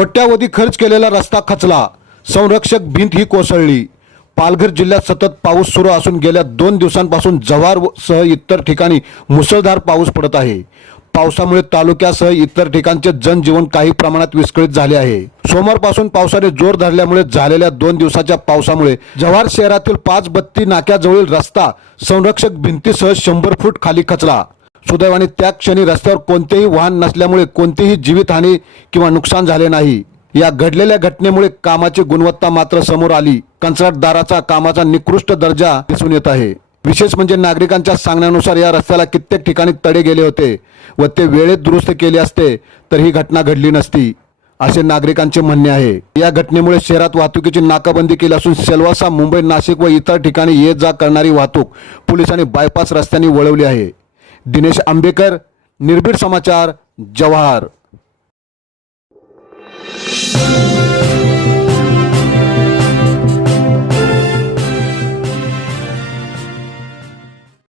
कोट्यावधी खर्च केलेला रस्ता खचला. संरक्षक भिंत ही कोसळली. पालघर जिल्ह्यात सतत पाऊस सुरू असून गेल्या दोन दिवसांपासून जव्हार सह इतर ठिकाणी मुसळधार पाऊस पडत आहे. पावसामुळे तालुक्यासह इतर ठिकाणचे जनजीवन काही प्रमाणात विस्कळीत झाले आहे. सोमवारपासून पावसाने जोर धरल्यामुळे झालेल्या दोन दिवसाच्या पावसामुळे जव्हार शहरातील पाच बत्ती नाक्याजवळील रस्ता संरक्षक भिंतीसह शंभर फूट खाली खचला. सुदैवाने त्या क्षणी रस्त्यावर कोणतेही वाहन नसल्यामुळे कोणतीही जीवितहानी किंवा नुकसान झाले नाही. या घडलेल्या घटनेमुळे कामाची गुणवत्ता मात्र समोर आली. कंत्राटदाराचा कामाचा निकृष्ट दर्जा दिसून येत आहे. विशेष म्हणजे नागरिकांच्या सांगण्यानुसार या रस्त्याला कित्येक ठिकाणी तडे गेले होते व ते वेळेत दुरुस्त केले असते तर ही घटना घडली नसती असे नागरिकांचे म्हणणे आहे. या घटनेमुळे शहरात वाहतुकीची नाकाबंदी केली असून सेल्वासा मुंबई नाशिक व इतर ठिकाणी ये जा करणारी वाहतूक पोलिसांनी बायपास रस्त्यांनी वळवली आहे. दिनेश आंबेकर निर्भीड समाचार जवाहर.